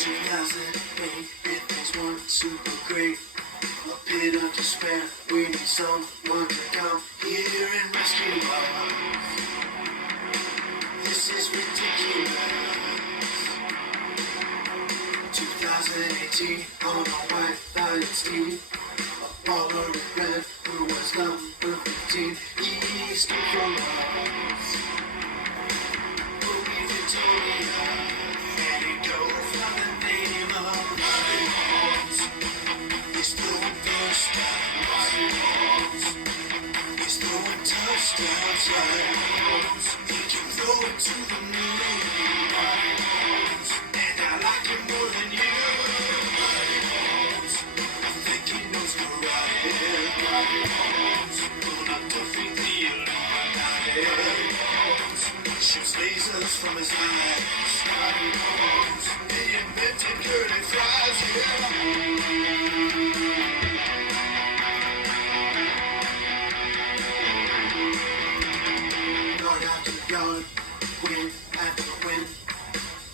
2008, if things weren't super great, a bit of despair, we need someone to come here and rescue us. This is ridiculous. 2018, on a white dynasty, a baller in red who was number 15. He stole from us, but we victorious. And it goes by the name of Mahomes. He's throwing first downs. He's throwing touchdowns. He can throw it to the moon. And I like him more than you. I think he knows where I am. Gonna defeat the Illuminati. Shoots lasers from his eyes. They invented curly fries, Yard after yard, win after win.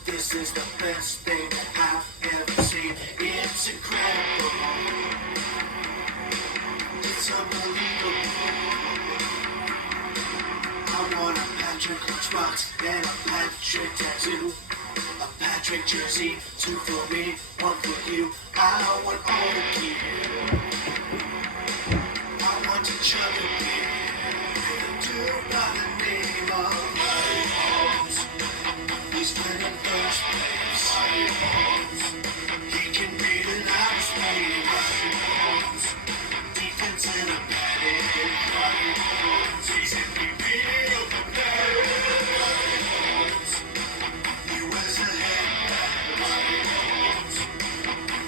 This is the best thing I've ever seen. It's incredible. It's unbelievable. I want a Patrick lunchbox and a Patrick tattoo. A Patrick jersey, 2 for me, 1 for you. I want all the gear. I want to chug a beer. Do by the name of Mahomes. He's winning first place. He can read an outer space. Defense and a panic. He's MVP of the Paris. He wears a headband.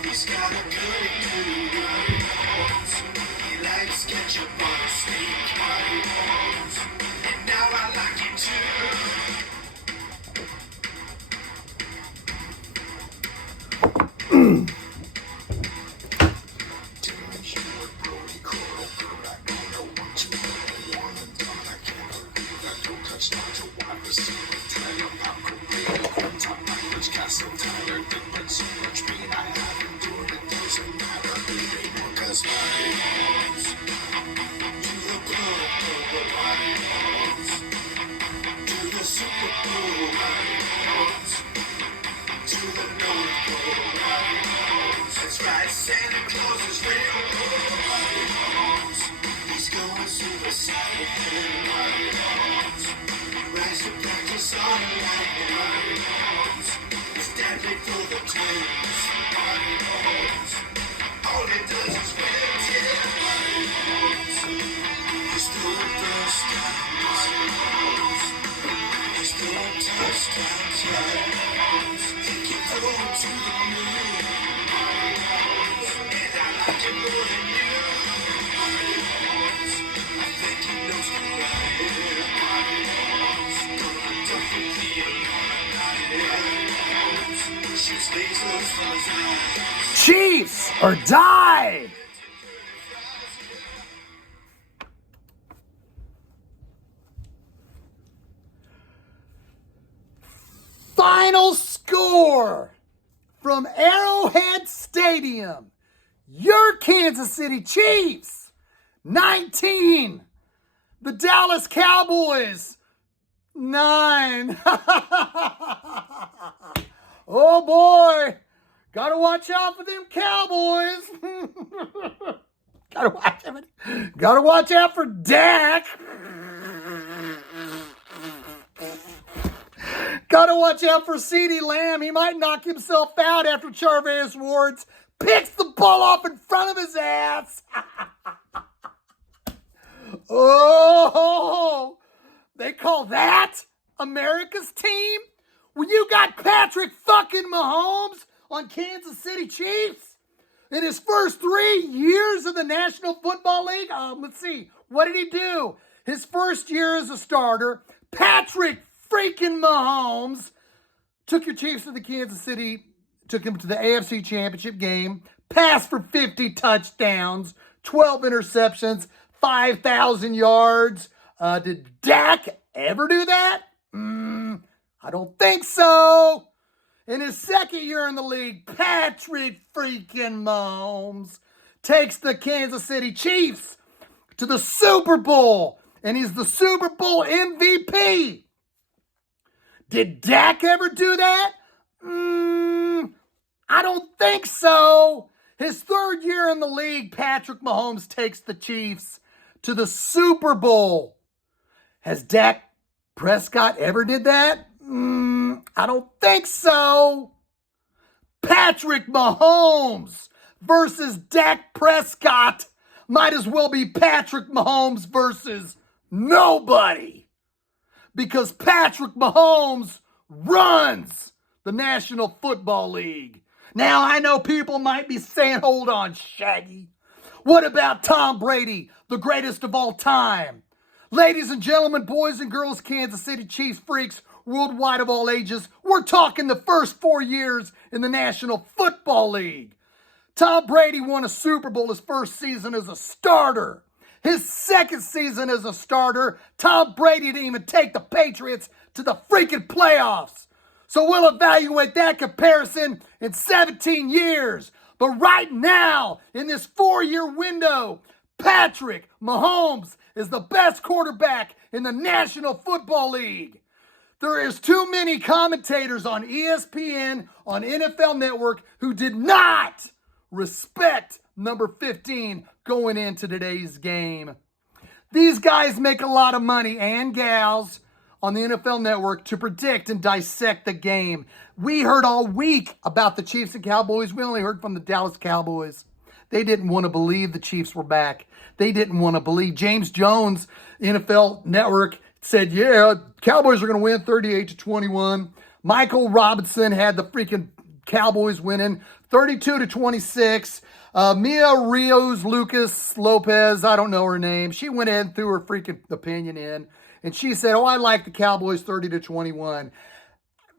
He's got a good dude. He likes ketchup on a steak. And now I like it too. Santa Claus is real. He's going super saiyan. Rise to practice on lions. It's deadly for the twins. All he does is win. He's throwing first downs. He's throwing touchdowns. He can throw it to the moon. More than you. I think he knows who I am. Gonna defeat the Illuminati. Shoots lasers from his eyes. Chiefs or die! Final score from Arrowhead Stadium. Your Kansas City Chiefs, 19. The Dallas Cowboys, 9. Oh boy, gotta watch out for them Cowboys. Gotta watch out for Dak. Gotta watch out for CeeDee Lamb. He might knock himself out after Charvarius Ward's picks the ball off in front of his ass. Oh, they call that America's team? When you got Patrick fucking Mahomes on Kansas City Chiefs in his first 3 years of the National Football League. Let's see. What did he do? His first year as a starter, Patrick freaking Mahomes took your Chiefs to the Kansas City, took him to the AFC Championship game, passed for 50 touchdowns, 12 interceptions, 5,000 yards. Did Dak ever do that? I don't think so. In his second year in the league, Patrick freaking Mahomes takes the Kansas City Chiefs to the Super Bowl, and he's the Super Bowl MVP. Did Dak ever do that? I don't think so. His third year in the league, Patrick Mahomes takes the Chiefs to the Super Bowl. Has Dak Prescott ever did that? I don't think so. Patrick Mahomes versus Dak Prescott might as well be Patrick Mahomes versus nobody. Because Patrick Mahomes runs the National Football League. Now, I know people might be saying, hold on, Shaggy. What about Tom Brady, the greatest of all time? Ladies and gentlemen, boys and girls, Kansas City Chiefs freaks, worldwide of all ages, we're talking the first 4 years in the National Football League. Tom Brady won a Super Bowl his first season as a starter. His second season as a starter, Tom Brady didn't even take the Patriots to the freaking playoffs. So we'll evaluate that comparison in 17 years. But right now, in this 4-year window, Patrick Mahomes is the best quarterback in the National Football League. There is too many commentators on ESPN, on NFL Network, who did not respect number 15 going into today's game. These guys make a lot of money, and gals, on the NFL Network to predict and dissect the game. We heard all week about the Chiefs and Cowboys. We only heard from the Dallas Cowboys. They didn't want to believe the Chiefs were back. They didn't want to believe. James Jones, NFL Network, said, yeah, Cowboys are going to win 38-21. Michael Robinson had the freaking Cowboys winning 32-26. Mia Rios Lucas Lopez, I don't know her name. She went in, threw her freaking opinion in, and she said, I like the Cowboys 30-21.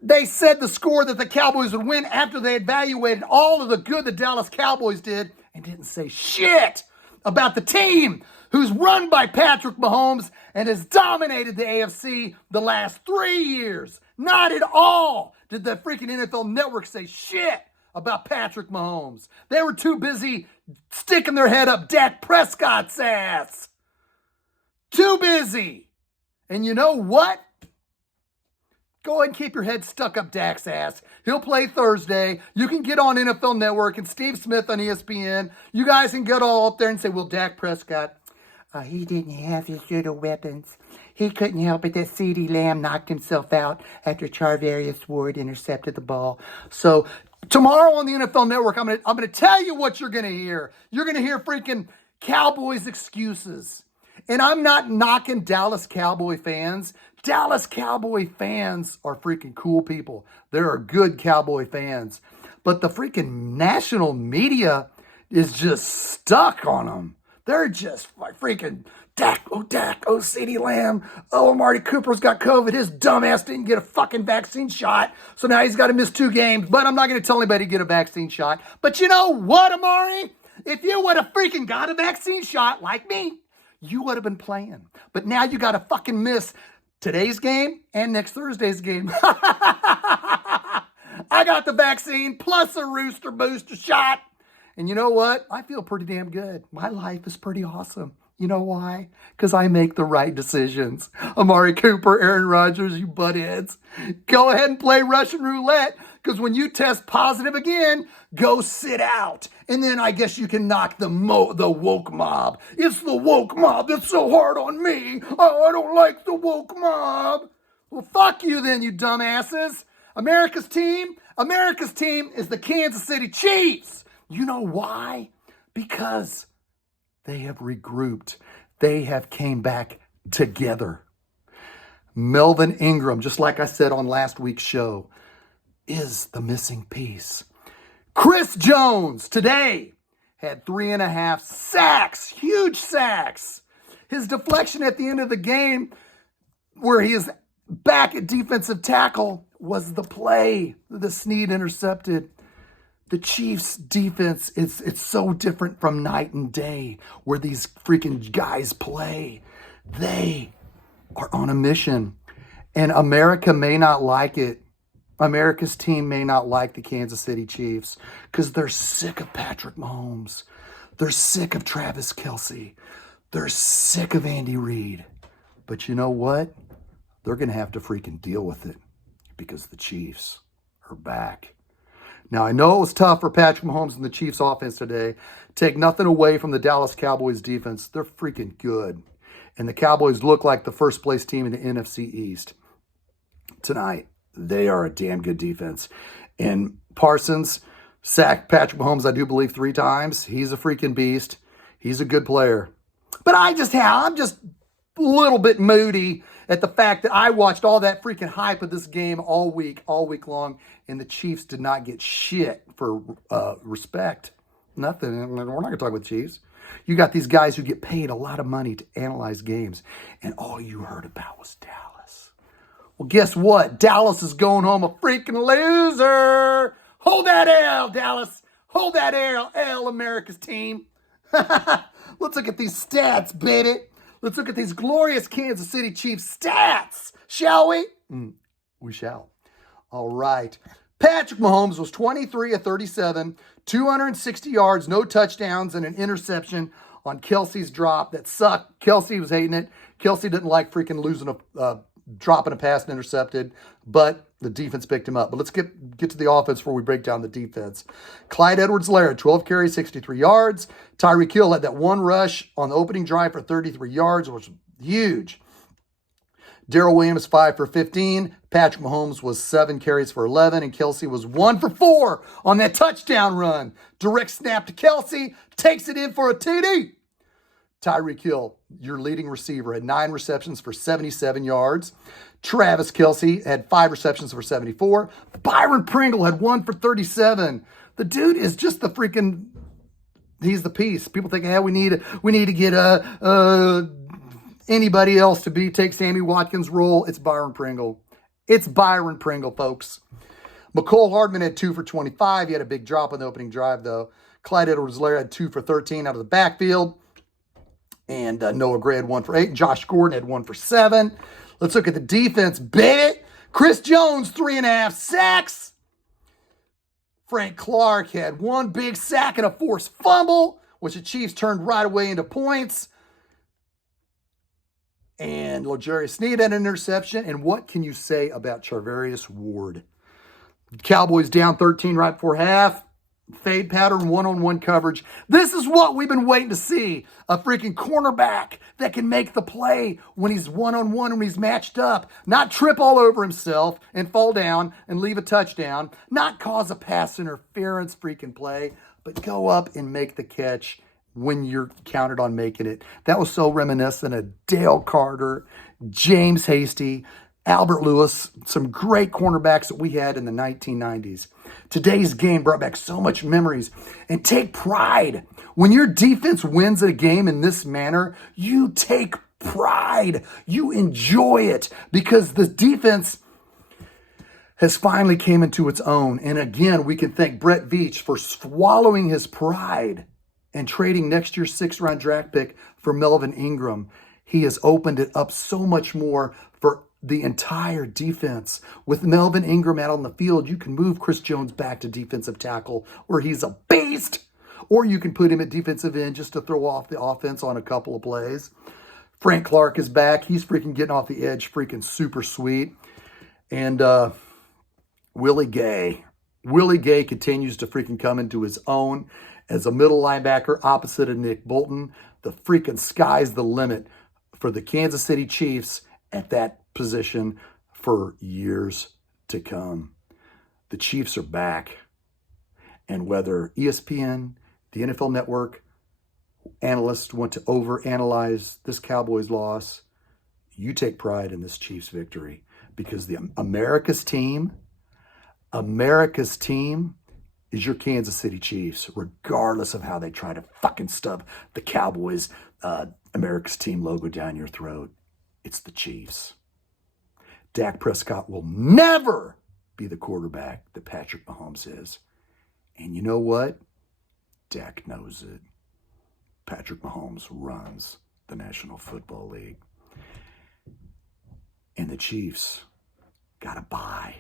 They said the score that the Cowboys would win after they evaluated all of the good the Dallas Cowboys did and didn't say shit about the team who's run by Patrick Mahomes and has dominated the AFC the last 3 years. Not at all did the freaking NFL Network say shit about Patrick Mahomes. They were too busy sticking their head up Dak Prescott's ass. Too busy. And you know what? Go ahead and keep your head stuck up Dak's ass. He'll play Thursday. You can get on NFL Network and Steve Smith on ESPN. You guys can get all up there and say, well, Dak Prescott, he didn't have his little weapons. He couldn't help it that CeeDee Lamb knocked himself out after Charvarius Ward intercepted the ball. So tomorrow on the NFL Network, I'm gonna tell you what you're gonna hear. You're gonna hear freaking Cowboys excuses. And I'm not knocking Dallas Cowboy fans. Dallas Cowboy fans are freaking cool people. There are good Cowboy fans. But the freaking national media is just stuck on them. They're just like freaking Dak, oh CeeDee Lamb, oh Amari Cooper's got COVID, his dumbass didn't get a fucking vaccine shot, so now he's got to miss 2 games, but I'm not going to tell anybody to get a vaccine shot. But you know what, Amari? If you would have freaking got a vaccine shot like me, you would have been playing. But now you got to fucking miss today's game and next Thursday's game. I got the vaccine plus a rooster booster shot. And you know what? I feel pretty damn good. My life is pretty awesome. You know why? Because I make the right decisions. Amari Cooper, Aaron Rodgers, you buttheads. Go ahead and play Russian roulette, because when you test positive again, go sit out. And then I guess you can knock the woke mob. It's the woke mob that's so hard on me. Oh, I don't like the woke mob. Well, fuck you then, you dumbasses. America's team is the Kansas City Chiefs. You know why? Because they have regrouped. They have came back together. Melvin Ingram, just like I said on last week's show, is the missing piece. Chris Jones today had 3.5 sacks, huge sacks. His deflection at the end of the game where he is back at defensive tackle was the play the Snead intercepted. The Chiefs' defense, it's so different from night and day where these freaking guys play. They are on a mission. And America may not like it, America's team may not like the Kansas City Chiefs because they're sick of Patrick Mahomes. They're sick of Travis Kelce. They're sick of Andy Reid. But you know what? They're going to have to freaking deal with it because the Chiefs are back. Now, I know it was tough for Patrick Mahomes and the Chiefs offense today. Take nothing away from the Dallas Cowboys defense. They're freaking good. And the Cowboys look like the first place team in the NFC East. Tonight, they are a damn good defense. And Parsons sacked Patrick Mahomes, I do believe, 3 times. He's a freaking beast. He's a good player. But I'm just a little bit moody at the fact that I watched all that freaking hype of this game all week long, and the Chiefs did not get shit for respect. Nothing. We're not going to talk about the Chiefs. You got these guys who get paid a lot of money to analyze games, and all you heard about was Dallas. Well, guess what? Dallas is going home a freaking loser. Hold that L, Dallas. Hold that L, America's team. Let's look at these stats, baby. Let's look at these glorious Kansas City Chiefs stats, shall we? We shall. All right. Patrick Mahomes was 23 of 37, 260 yards, no touchdowns, and an interception on Kelce's drop that sucked. Kelce was hating it. Kelce didn't like freaking losing dropping a pass and intercepted, but the defense picked him up. But let's get to the offense before we break down the defense. Clyde Edwards-Helaire, 12 carries, 63 yards. Tyreek Hill had that one rush on the opening drive for 33 yards, which was huge. Darrell Williams, 5 for 15. Patrick Mahomes was 7 carries for 11, and Kelce was 1 for 4 on that touchdown run. Direct snap to Kelce, takes it in for a TD. Tyreek Hill, your leading receiver, had 9 receptions for 77 yards. Travis Kelce had 5 receptions for 74. Byron Pringle had 1 for 37. The dude is just the freaking, he's the piece. People think, we need to get anybody else to take Sammy Watkins' role. It's Byron Pringle. It's Byron Pringle, folks. McCole Hardman had 2 for 25. He had a big drop on the opening drive, though. Clyde Edwards-Helaire had 2 for 13 out of the backfield. And Noah Gray had 1 for 8. Josh Gordon had 1 for 7. Let's look at the defense. Bit. Chris Jones, 3.5 sacks. Frank Clark had 1 big sack and a forced fumble, which the Chiefs turned right away into points. And L'Jarius Sneed had an interception. And what can you say about Charvarius Ward? Cowboys down 13 right before half. Fade pattern, one-on-one coverage. This is what we've been waiting to see. A freaking cornerback that can make the play when he's one-on-one, when he's matched up. Not trip all over himself and fall down and leave a touchdown. Not cause a pass interference freaking play, but go up and make the catch when you're counted on making it. That was so reminiscent of Dale Carter, James Hasty, Albert Lewis, some great cornerbacks that we had in the 1990s. Today's game brought back so much memories. And take pride. When your defense wins a game in this manner, you take pride. You enjoy it because the defense has finally came into its own. And again, we can thank Brett Veach for swallowing his pride and trading next year's 6th-round draft pick for Melvin Ingram. He has opened it up so much more for the entire defense. With Melvin Ingram out on the field, you can move Chris Jones back to defensive tackle where he's a beast, or you can put him at defensive end just to throw off the offense on a couple of plays. Frank Clark is back. He's freaking getting off the edge, freaking super sweet. And Willie Gay continues to freaking come into his own as a middle linebacker opposite of Nick Bolton. The freaking sky's the limit for the Kansas City Chiefs at that position for years to come. The Chiefs are back. And whether ESPN, the NFL Network, analysts want to overanalyze this Cowboys loss, you take pride in this Chiefs victory because the America's team is your Kansas City Chiefs, regardless of how they try to fucking stuff the Cowboys America's team logo down your throat. It's the Chiefs. Dak Prescott will never be the quarterback that Patrick Mahomes is. And you know what? Dak knows it. Patrick Mahomes runs the National Football League. And the Chiefs got a bye.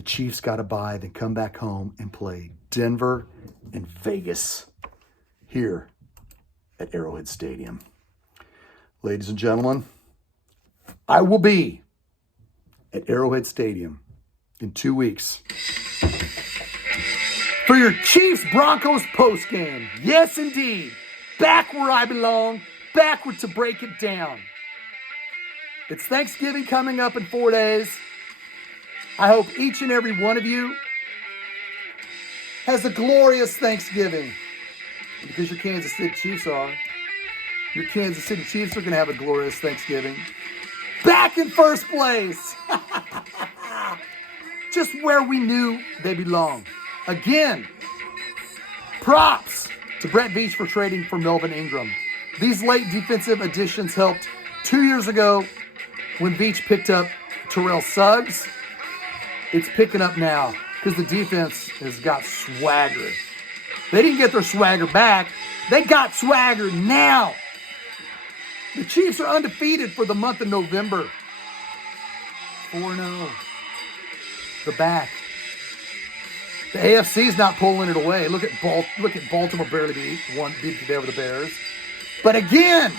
The Chiefs got a bye, then come back home and play Denver and Vegas here at Arrowhead Stadium. Ladies and gentlemen, I will be at Arrowhead Stadium in 2 weeks for your Chiefs-Broncos postgame. Yes, indeed. Back where I belong, backward to break it down. It's Thanksgiving coming up in 4 days. I hope each and every one of you has a glorious Thanksgiving. Because your Kansas City Chiefs are. Your Kansas City Chiefs are going to have a glorious Thanksgiving. Back in first place. Just where we knew they belong. Again, props to Brett Veach for trading for Melvin Ingram. These late defensive additions helped 2 years ago when Veach picked up Terrell Suggs. It's picking up now because the defense has got swagger. They didn't get their swagger back. They got swagger now. The Chiefs are undefeated for the month of November. 4-0. The back. The AFC's not pulling it away. Look at Baltimore barely beat today over the Bears. But again,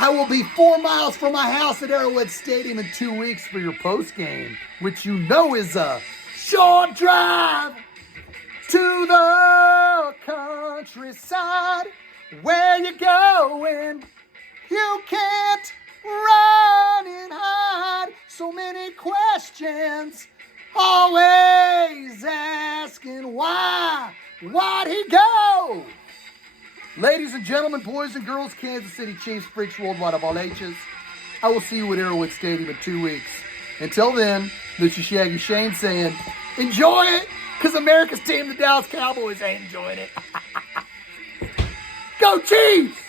I will be 4 miles from my house at Arrowhead Stadium in 2 weeks for your post game, which you know is a short drive to the countryside. Where you going? You can't run and hide. So many questions, always asking why. Why'd he go? Ladies and gentlemen, boys and girls, Kansas City Chiefs, freaks worldwide of all ages, I will see you at Arrowhead Stadium in 2 weeks. Until then, this is Shaggyshane saying, enjoy it, because America's team, the Dallas Cowboys, ain't enjoying it. Go Chiefs!